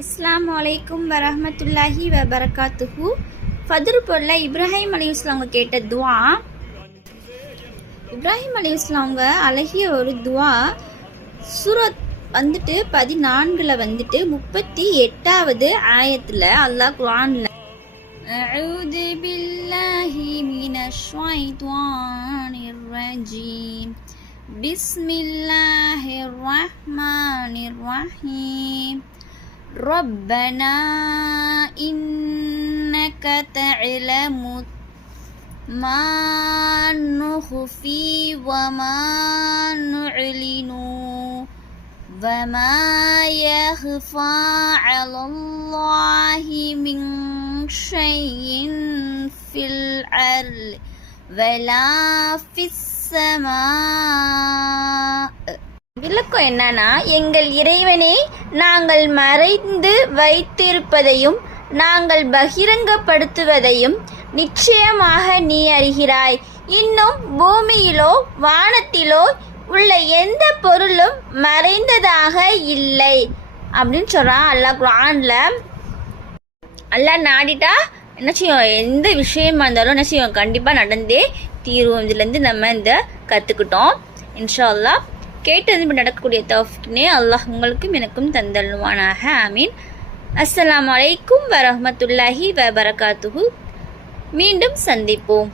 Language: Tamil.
அஸ்ஸலாமு அலைக்கும் வரஹ்மத்துல்லாஹி வபரகாத்துஹு. ஃபத்ர் பொருள இப்ராஹிம் அலைஹிஸ்ஸலாம் அவங்க கேட்ட துவா. இப்ராஹிம் அலைஹிஸ்ஸலாம் அவங்க அழகிய ஒரு துவா. சூரத் 14 38வது ஆயத்துல அல்லாஹ் குர்ஆன்ல அஊது பில்லாஹி மினஷ் ஷைத்வானிர் ரஜீம் பிஸ்மில்லாஹிர் ரஹ்மானிர் ரஹீம் ரப்பனா இன்னக தஅலமு மா நுஃபி வமா நுஅலினு வமா யஹ்ஃபா அலல்லாஹி மின் ஷைஇன் ஃபில் அர்லி வலா ஃபிஸ் ஸமா. விளக்கம் என்னன்னா, எங்கள் இறைவனே, நாங்கள் மறைந்து வைத்திருப்பதையும் நாங்கள் பகிரங்கப்படுத்துவதையும் நிச்சயமாக நீ அறிகிறாய். இன்னும் பூமியிலோ வானத்திலோ உள்ள எந்த பொருளும் மறைந்ததாக இல்லை அப்படின்னு சொல்றான் அல்லாஹ் குர்ஆன்ல. அல்லாஹ் நாடிட்டா என்ன செய்யும், எந்த விஷயமா இருந்தாலும் என்ன செய்யும், கண்டிப்பா நடந்தே தீர்வோம். இதுல இருந்து நம்ம இந்த கத்துக்கிட்டோம். இன்ஷா அல்லாஹ் கேட்டது நடக்கக்கூடிய தௌஃபீக்னே அல்லாஹ் உங்களுக்கும் எனக்கும் தந்தல்வானாக. ஆமீன். அஸ்ஸலாமு அலைக்கும் வரஹ்மத்துல்லாஹி வபரகாத்துஹு. மீண்டும் சந்திப்போம்.